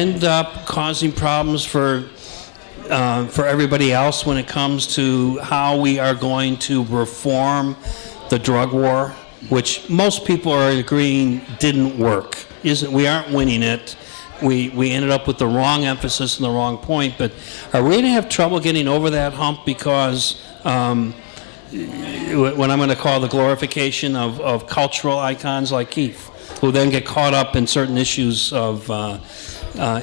end up causing problems for everybody else when it comes to how we are going to reform the drug war, which most people are agreeing didn't work. We aren't winning it. We ended up with the wrong emphasis and the wrong point, but are we going to have trouble getting over that hump because what I'm going to call the glorification of cultural icons like Keith, who then get caught up in certain issues of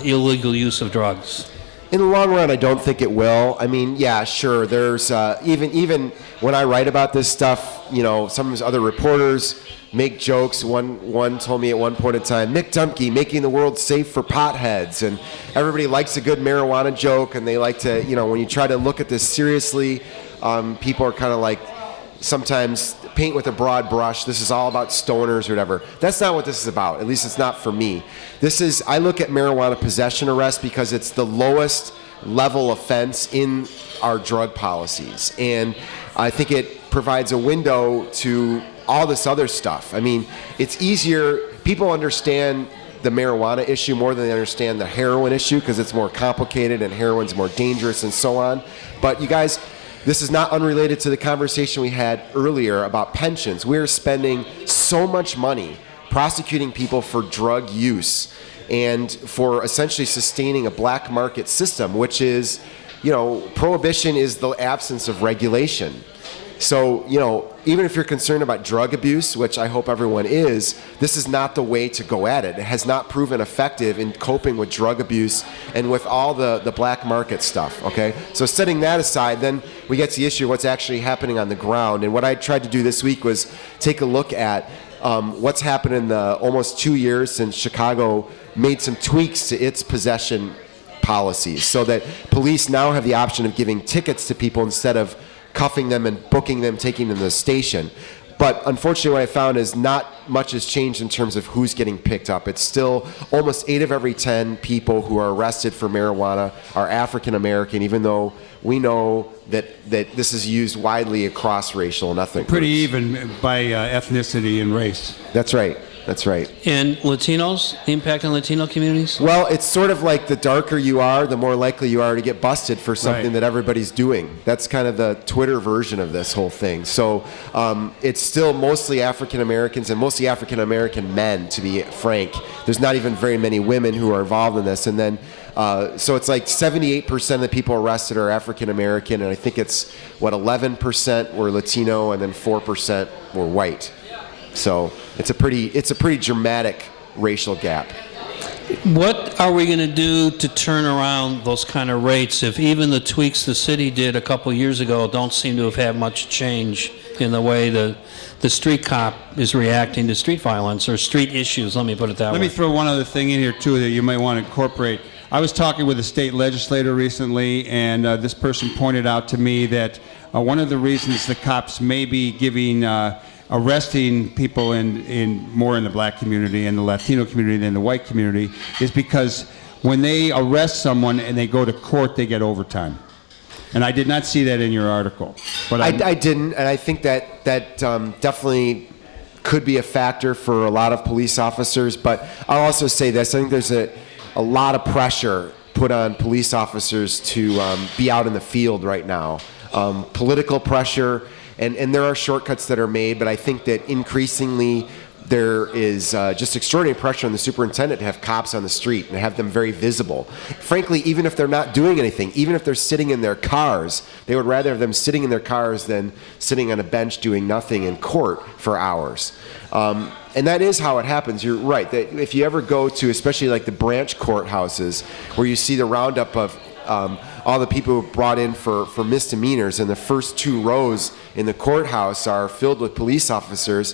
illegal use of drugs? In the long run, I don't think it will. I mean, yeah, sure. There's even when I write about this stuff, you know, some of his other reporters make jokes. One told me at one point in time, Mick Dumke making the world safe for potheads, and everybody likes a good marijuana joke, and they like to, you know, when you try to look at this seriously, people are kind of like sometimes paint with a broad brush. This is all about stoners or whatever. That's not what this is about. At least it's not for me. I look at marijuana possession arrest because it's the lowest level offense in our drug policies. And I think it provides a window to all this other stuff. I mean, it's easier. People understand the marijuana issue more than they understand the heroin issue because it's more complicated and heroin's more dangerous and so on. But you guys, this is not unrelated to the conversation we had earlier about pensions. We're spending so much money prosecuting people for drug use and for essentially sustaining a black market system, which is, you know, prohibition is the absence of regulation. So, you know, even if you're concerned about drug abuse, which I hope everyone is, this is not the way to go at it. It has not proven effective in coping with drug abuse and with all the black market stuff, okay? So setting that aside, then we get to the issue of what's actually happening on the ground. And what I tried to do this week was take a look at what's happened in the almost 2 years since Chicago made some tweaks to its possession policies so that police now have the option of giving tickets to people instead of cuffing them and booking them, taking them to the station. But unfortunately what I found is not much has changed in terms of who's getting picked up. It's still almost 8 of every 10 people who are arrested for marijuana are African American, even though we know that this is used widely across racial and ethnic Pretty groups. even by ethnicity and race. That's right. That's right. And Latinos, the impact on Latino communities? Well, it's sort of like the darker you are, the more likely you are to get busted for something Right. that everybody's doing. That's kind of the Twitter version of this whole thing. So it's still mostly African Americans and mostly African American men, to be frank. There's not even very many women who are involved in this. And then, so it's like 78% of the people arrested are African American, and I think it's, 11% were Latino, and then 4% were white. So it's a pretty dramatic racial gap. What are we going to do to turn around those kind of rates if even the tweaks the city did a couple years ago don't seem to have had much change in the way the street cop is reacting to street violence or street issues? Let me put it that way. Let me throw one other thing in here, too, that you might want to incorporate. I was talking with a state legislator recently, and this person pointed out to me that one of the reasons the cops may be arresting people more in the black community and the Latino community than the white community is because when they arrest someone and they go to court, they get overtime. And I did not see that in your article. But I didn't, and I think that definitely could be a factor for a lot of police officers. But I'll also say this. I think there's a lot of pressure put on police officers to be out in the field right now. Political pressure. And there are shortcuts that are made, but I think that increasingly there is just extraordinary pressure on the superintendent to have cops on the street and have them very visible. Frankly, even if they're not doing anything, even if they're sitting in their cars, they would rather have them sitting in their cars than sitting on a bench doing nothing in court for hours. And that is how it happens. You're right. That if you ever go to, especially like the branch courthouses, where you see the roundup of all the people who are brought in for misdemeanors, and the first 2 rows in the courthouse are filled with police officers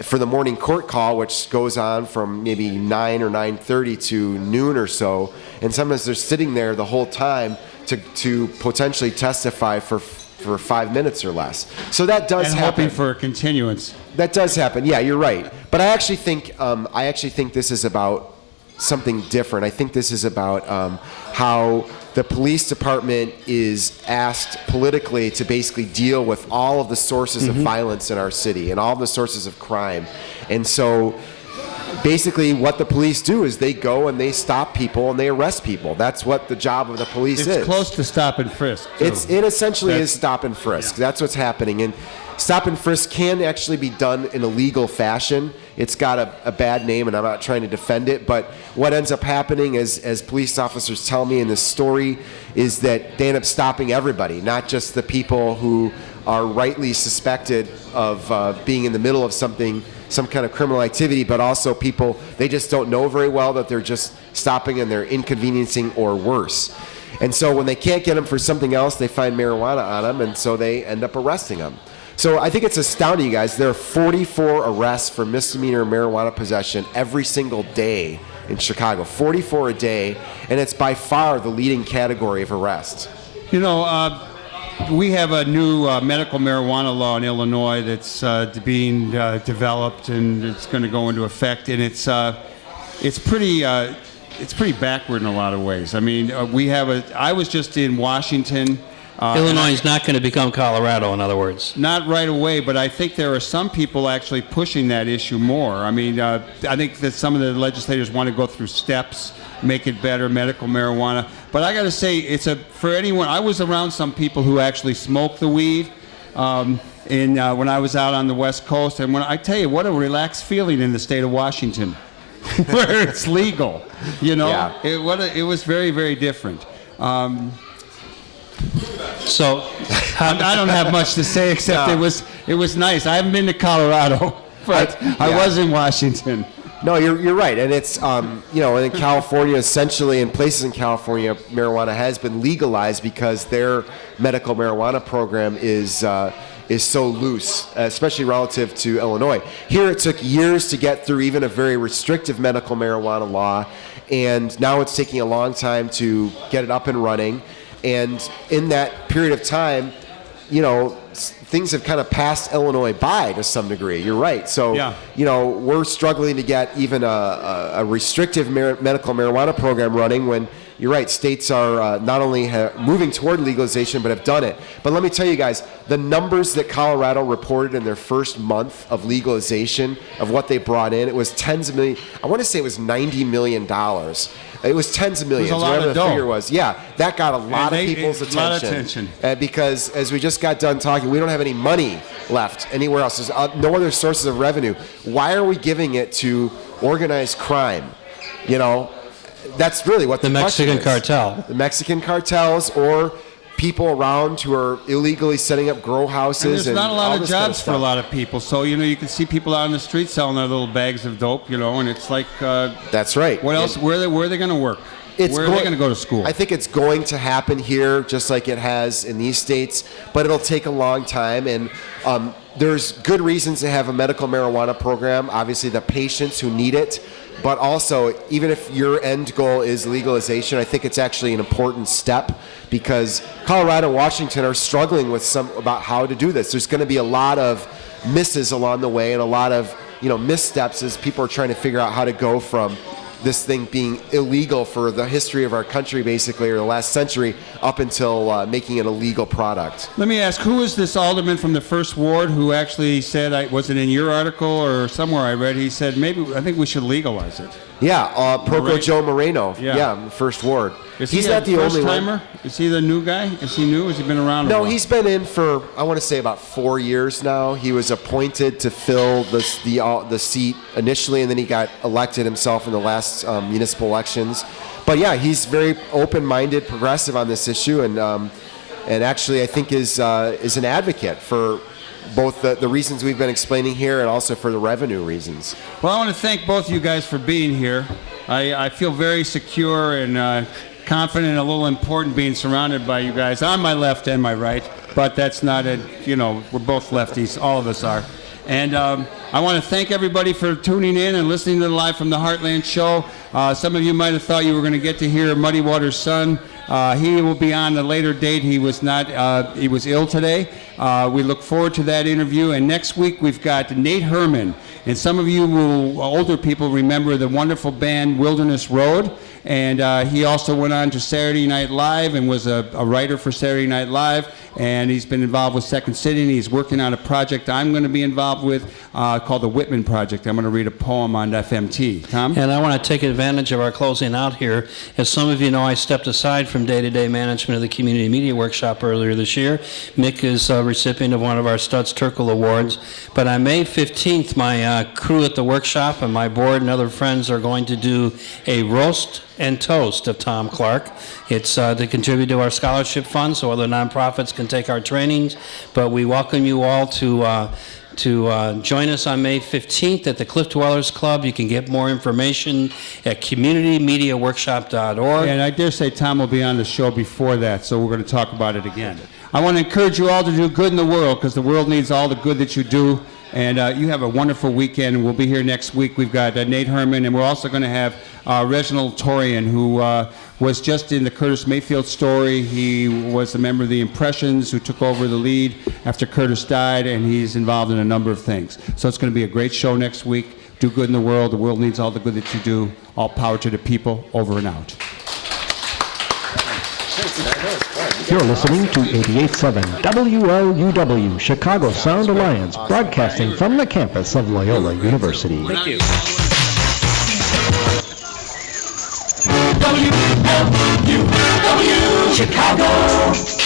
for the morning court call, which goes on from maybe 9 or 9:30 to noon or so, and sometimes they're sitting there the whole time to potentially testify for 5 minutes or less. So that does and happen. hoping for a continuance. That does happen. Yeah, you're right. But I actually think this is about something different. I think this is about how the police department is asked politically to basically deal with all of the sources of violence in our city and all of the sources of crime. And so basically what the police do is they go and they stop people and they arrest people. That's what the job of the police is. It's close to stop and frisk. Too. It essentially is stop and frisk. Yeah. That's what's happening. And stop and frisk can actually be done in a legal fashion. It's got a bad name, and I'm not trying to defend it, but what ends up happening is, as police officers tell me in this story, is that they end up stopping everybody, not just the people who are rightly suspected of being in the middle of something, some kind of criminal activity, but also people they just don't know very well, that they're just stopping and they're inconveniencing or worse. And so when they can't get them for something else, they find marijuana on them, and so they end up arresting them. So I think it's astounding, you guys. There are 44 arrests for misdemeanor marijuana possession every single day in Chicago. 44 a day, and it's by far the leading category of arrest. You know, we have a new medical marijuana law in Illinois that's being developed, and it's going to go into effect. And it's pretty backward in a lot of ways. I mean, I was just in Washington. Illinois is not going to become Colorado, in other words. Not right away, but I think there are some people actually pushing that issue more. I mean, I think that some of the legislators want to go through steps, make it better, medical marijuana. But I got to say, for anyone. I was around some people who actually smoke the weed when I was out on the West Coast, and when I tell you, what a relaxed feeling in the state of Washington, where it's legal. You know, yeah. It was very, very different. So I don't have much to say except it was nice. I haven't been to Colorado, but I was in Washington. No, you're right, and it's in California, essentially in places in California, marijuana has been legalized because their medical marijuana program is so loose, especially relative to Illinois. Here, it took years to get through even a very restrictive medical marijuana law, and now it's taking a long time to get it up and running. And in that period of time, things have kind of passed Illinois by to some degree. You're right. So, we're struggling to get even a restrictive medical marijuana program running when, you're right, states are not only moving toward legalization, but have done it. But let me tell you guys, the numbers that Colorado reported in their first month of legalization of what they brought in, it was tens of millions. I want to say it was $90 million. It was tens of millions, whatever the figure was. Yeah, that got a lot of people's attention. A lot of attention. Because as we just got done talking, we don't have any money left anywhere else. There's no other sources of revenue. Why are we giving it to organized crime? That's really what the Mexican cartel. The Mexican cartels or people around who are illegally setting up grow houses. And there's not a lot of jobs for a lot of people. So, you can see people out on the street selling their little bags of dope, and it's like... That's right. What else? Where are they going to work? Where are they going to go to school? I think it's going to happen here just like it has in these states, but it'll take a long time. And there's good reasons to have a medical marijuana program. Obviously, the patients who need it. But also, even if your end goal is legalization, I think it's actually an important step because Colorado and Washington are struggling with about how to do this. There's going to be a lot of misses along the way and a lot of missteps as people are trying to figure out how to go from this thing being illegal for the history of our country, basically, or the last century, up until making it a legal product. Let me ask, who is this alderman from the first ward who actually said, was it in your article or somewhere I read, he said, I think we should legalize it? Yeah, Proco Joe Moreno, first ward. He's not the only one. Is he the new guy? Is he new? Has he been around? No, he's been in for, I want to say, about 4 years now. He was appointed to fill the seat initially, and then he got elected himself in the last municipal elections. But yeah, he's very open-minded, progressive on this issue, and actually I think is an advocate for both the reasons we've been explaining here and also for the revenue reasons. Well, I want to thank both of you guys for being here. I feel very secure and confident and a little important being surrounded by you guys on my left and my right, but that's not we're both lefties, all of us are. And I want to thank everybody for tuning in and listening to the Live from the Heartland show. Some of you might have thought you were going to get to hear Muddy Waters' son. He will be on a later date. He was not. He was ill today. We look forward to that interview. And next week we've got Nate Herman. And some of you older people remember the wonderful band Wilderness Road. And he also went on to Saturday Night Live and was a writer for Saturday Night Live. and he's been involved with Second City, and he's working on a project I'm going to be involved with called the Whitman Project. I'm going to read a poem on FMT. Thom? And I want to take advantage of our closing out here. As some of you know, I stepped aside from day-to-day management of the Community Media Workshop earlier this year. Mick is a recipient of one of our Stutz Terkel Awards. But on May 15th, my crew at the workshop and my board and other friends are going to do a roast and toast of Thom Clark. It's to contribute to our scholarship fund so other nonprofits can take our trainings. But we welcome you all to join us on May 15th at the Cliff Dwellers Club. You can get more information at communitymediaworkshop.org. And I dare say Thom will be on the show before that, so we're going to talk about it again. I want to encourage you all to do good in the world, because the world needs all the good that you do. And you have a wonderful weekend. We'll be here next week. We've got Nate Herman, and we're also going to have Reginald Torian, who was just in the Curtis Mayfield story. He was a member of the Impressions who took over the lead after Curtis died, and he's involved in a number of things. So it's going to be a great show next week. Do good in the world. The world needs all the good that you do. All power to the people. Over and out. You're listening to 88.7 WLUW, Chicago Sound Alliance, broadcasting from the campus of Loyola University. Thank you. WLUW, Chicago.